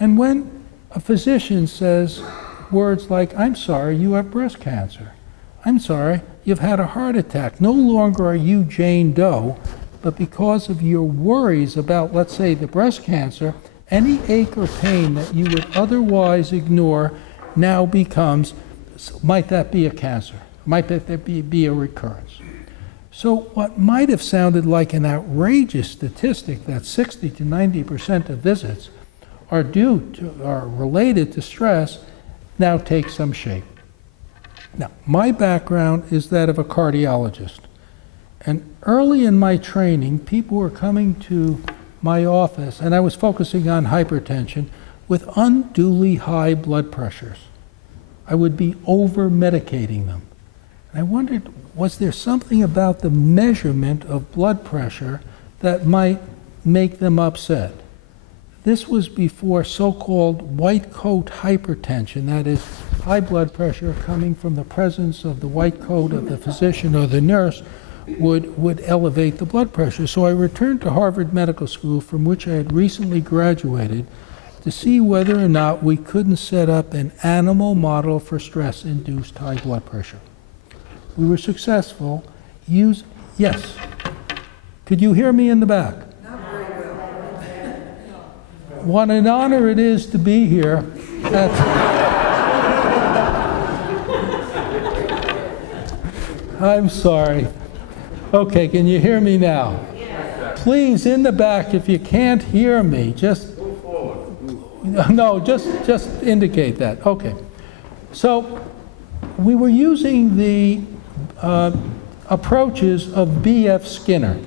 And when a physician says words like, I'm sorry, you have breast cancer. I'm sorry, you've had a heart attack. No longer are you Jane Doe, but because of your worries about, let's say, the breast cancer, any ache or pain that you would otherwise ignore now becomes, might that be a cancer? Might that be a recurrence? So what might have sounded like an outrageous statistic that 60 to 90% of visits are related to stress now takes some shape. Now, my background is that of a cardiologist. And early in my training, people were coming to my office, and I was focusing on hypertension, with unduly high blood pressures. I would be over-medicating them. And I wondered, was there something about the measurement of blood pressure that might make them upset? This was before so-called white coat hypertension, that is, high blood pressure coming from the presence of the white coat of the physician or the nurse would elevate the blood pressure. So I returned to Harvard Medical School, from which I had recently graduated, to see whether or not we couldn't set up an animal model for stress-induced high blood pressure. We were successful. Yes? Could you hear me in the back? What an honor it is to be here. I'm sorry. Okay, can you hear me now? Please, in the back, if you can't hear me, just move forward. No, just indicate that. Okay. So we were using the approaches of B.F. Skinner,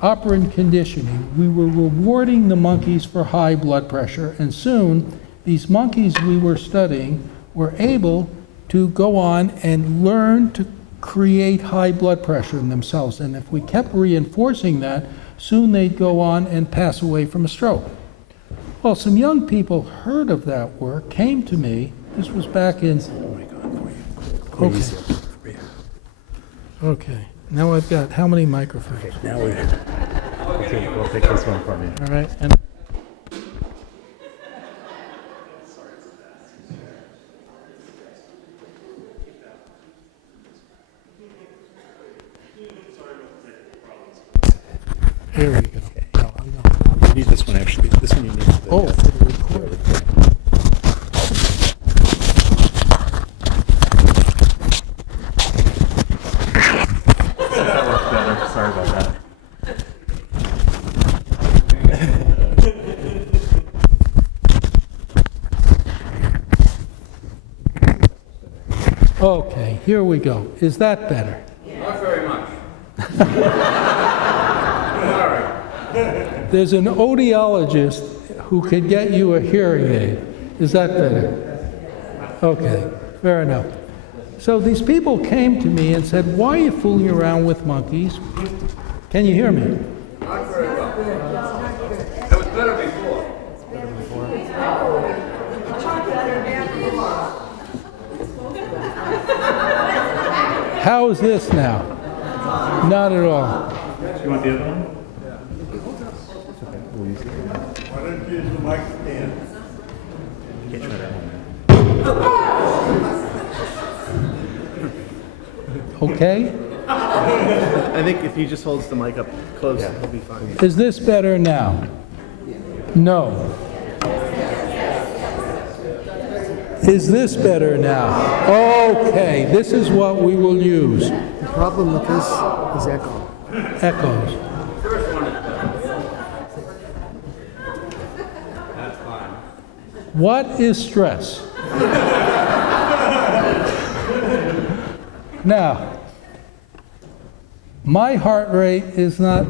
operant conditioning. We were rewarding the monkeys for high blood pressure, and soon these monkeys we were studying were able to go on and learn to create high blood pressure in themselves. And if we kept reinforcing that, soon they'd go on and pass away from a stroke. Well, some young people heard of that work, came to me. This was back in... Okay. Okay. Now I've got how many microphones? Okay, now we'll take this one from you. All right. And there we go. Okay. No. You need this one, actually. This one you need. Oh, for the recording. That worked better. Sorry about that. Okay, here we go. Is that better? Not very much. There's an audiologist who could get you a hearing aid. Is that better? Okay, fair enough. So these people came to me and said, why are you fooling around with monkeys? Can you hear me? Not very well. It was better before. How is this now? Not at all. You want the other one? Why don't you use the mic stand? Can't try that one. Okay? I think if he just holds the mic up close, he'll be fine. Is this better now? No. Is this better now? Okay, this is what we will use. The problem with this is echo. Echoes. That's fine. What is stress? Now, my heart rate is not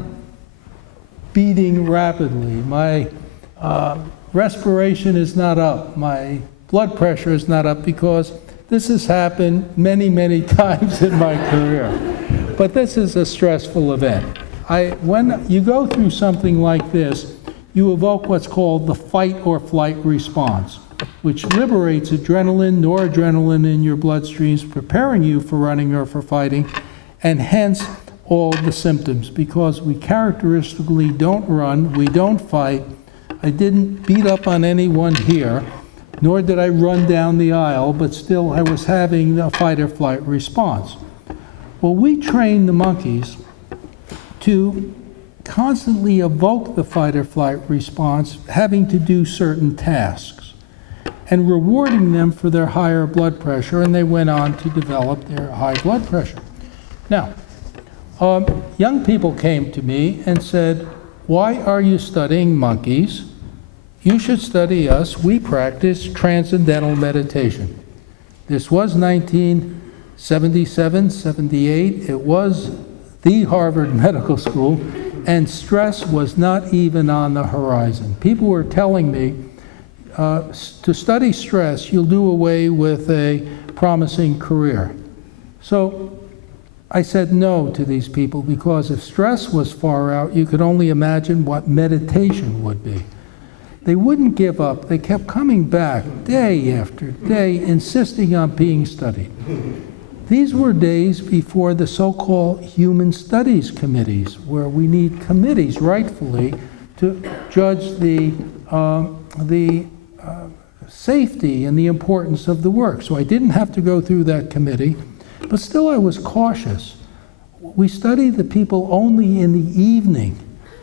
beating rapidly. My respiration is not up. My blood pressure is not up, because this has happened many, many times in my career. But this is a stressful event. When you go through something like this, you evoke what's called the fight or flight response, which liberates adrenaline, noradrenaline in your bloodstreams, preparing you for running or for fighting, and hence all the symptoms. Because we characteristically don't run, we don't fight, I didn't beat up on anyone here, nor did I run down the aisle, but still I was having a fight or flight response. Well, we trained the monkeys to constantly evoke the fight or flight response, having to do certain tasks, and rewarding them for their higher blood pressure, and they went on to develop their high blood pressure. Now, young people came to me and said, "Why are you studying monkeys? You should study us. We practice transcendental meditation." This was 1977, 78. It was the Harvard Medical School, and stress was not even on the horizon. People were telling me, to study stress, you'll do away with a promising career. So I said no to these people, because if stress was far out, you could only imagine what meditation would be. They wouldn't give up. They kept coming back day after day, insisting on being studied. These were days before the so-called human studies committees, where we need committees, rightfully, to judge the safety and the importance of the work. So I didn't have to go through that committee, but still I was cautious. We studied the people only in the evening,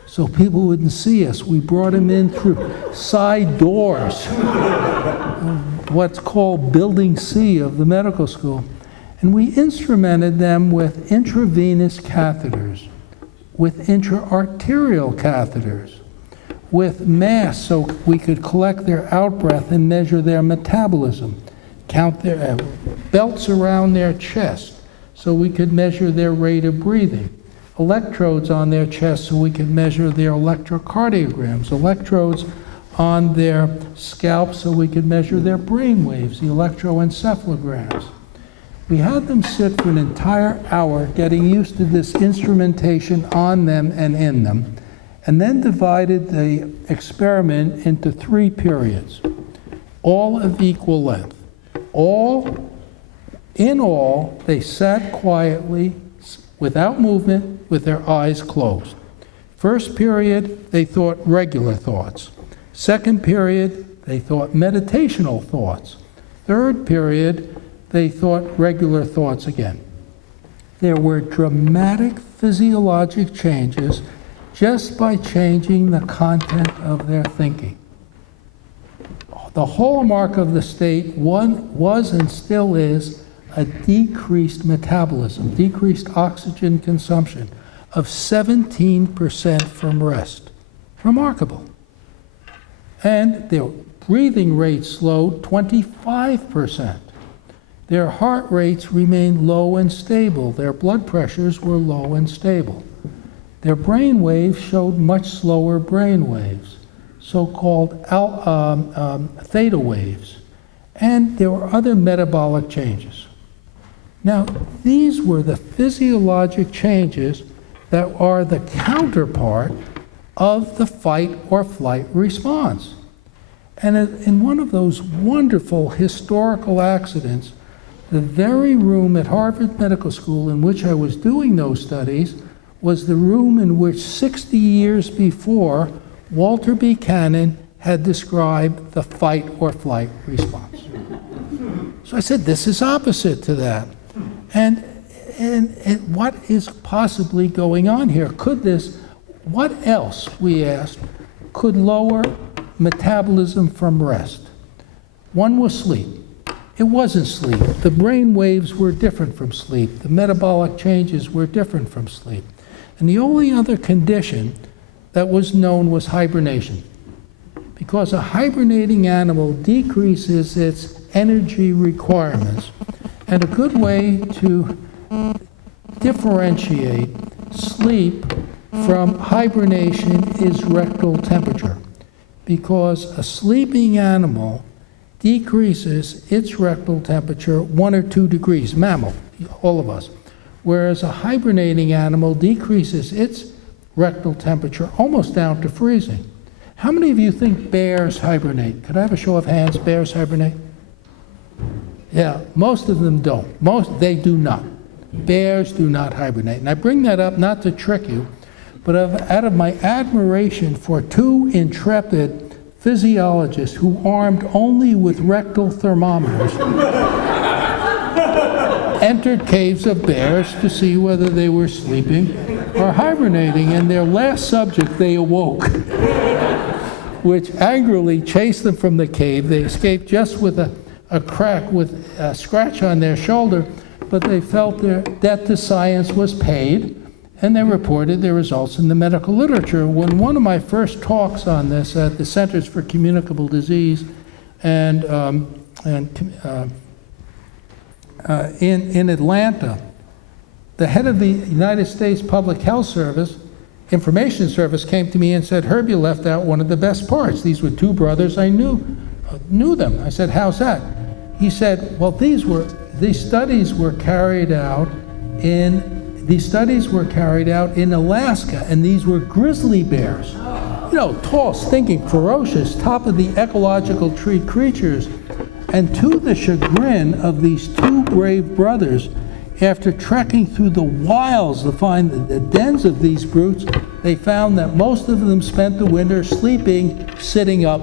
so people wouldn't see us. We brought them in through side doors, what's called Building C of the medical school. And we instrumented them with intravenous catheters, with intra-arterial catheters, with masks so we could collect their outbreath and measure their metabolism, count their belts around their chest so we could measure their rate of breathing, electrodes on their chest so we could measure their electrocardiograms, electrodes on their scalp so we could measure their brain waves, the electroencephalograms. We had them sit for an entire hour getting used to this instrumentation on them and in them, and then divided the experiment into 3 periods, all of equal length. In all, they sat quietly, without movement, with their eyes closed. First period, they thought regular thoughts. Second period, they thought meditational thoughts. Third period, they thought regular thoughts again. There were dramatic physiologic changes just by changing the content of their thinking. The hallmark of the state was and still is a decreased metabolism, decreased oxygen consumption of 17% from rest. Remarkable. And their breathing rate slowed 25%. Their heart rates remained low and stable. Their blood pressures were low and stable. Their brain waves showed much slower brain waves, so-called theta waves. And there were other metabolic changes. Now, these were the physiologic changes that are the counterpart of the fight or flight response. And in one of those wonderful historical accidents, the very room at Harvard Medical School in which I was doing those studies was the room in which 60 years before Walter Buchanan had described the fight or flight response. So I said, this is opposite to that. And what is possibly going on here? What else, we asked, could lower metabolism from rest? One was sleep. It wasn't sleep. The brain waves were different from sleep. The metabolic changes were different from sleep. And the only other condition that was known was hibernation, because a hibernating animal decreases its energy requirements. And a good way to differentiate sleep from hibernation is rectal temperature, because a sleeping animal decreases its rectal temperature 1 or 2 degrees, mammal, all of us, whereas a hibernating animal decreases its rectal temperature almost down to freezing. How many of you think bears hibernate? Could I have a show of hands? Bears hibernate? Yeah, most of them don't. They do not. Bears do not hibernate. And I bring that up not to trick you, but out of my admiration for 2 intrepid physiologists who, armed only with rectal thermometers, entered caves of bears to see whether they were sleeping or hibernating. And their last subject they awoke, which angrily chased them from the cave. They escaped just with a crack, with a scratch on their shoulder, but they felt their debt to science was paid, and they reported their results in the medical literature. When one of my first talks on this at the Centers for Communicable Disease in Atlanta, the head of the United States Public Health Service, Information Service, came to me and said, "Herb, you left out one of the best parts. These were two brothers. I knew them." I said, "How's that?" He said, "Well, these studies were carried out in Alaska, and these were grizzly bears. You know, tall, stinking, ferocious, top of the ecological tree creatures. And to the chagrin of these two brave brothers, after trekking through the wilds to find the dens of these brutes, they found that most of them spent the winter sleeping, sitting up."